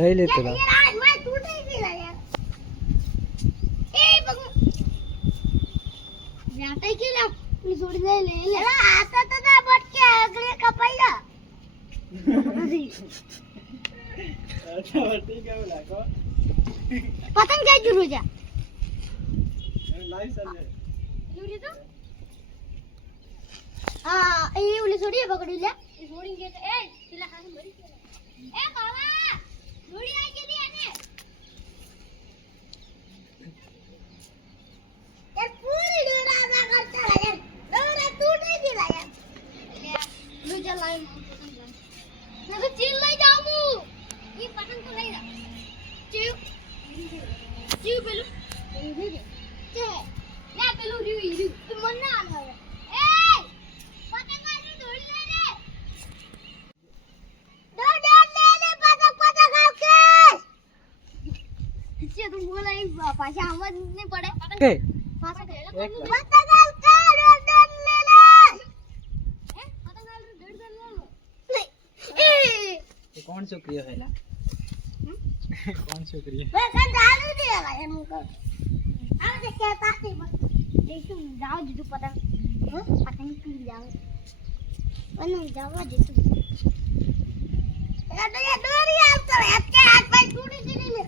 લઈ લે તું यार मैं टूटे ही ला यार ए बगू जाता ही ला मी जोड़ी ले ले ले आता तो ना बट के अगले कपाईला अच्छा ठीक है लाको पतंग क्या जुरू जा लाइस आले जुरी तो हां ये उली छोड़ी पकड़ी ले छोड़ी के ए तिला हाथ मरी ए बाबा जोड़ी आई के दिया ने ये पूरी डोरा ना करता है यार डोरा टूटे ही ला यार ले लो चल लाई मैं तो चिल ले जाऊं ये पतंग तो नहीं रहा चिव चिव पेलू che ya pelu riu tu mana ana eh patang alu dori le le patang આવકે che તું બોલાઈ પાછા આવાજ નહીં પડે કે પાછા એક પતંગ આવકે દોડ લે લે હે પતંગ આલુ દોડ લે લે ये कौन छोकरी है ला कौन छोकरी है वे kan ચાલુ દે એમ કર આવે તે કે પાછી દેખું જાવ દીધું પતંગ પતંગ પી જાવ અને જવા દીધું એ દોરી આવતો કે હાથ પગ તૂટી ગઈ ને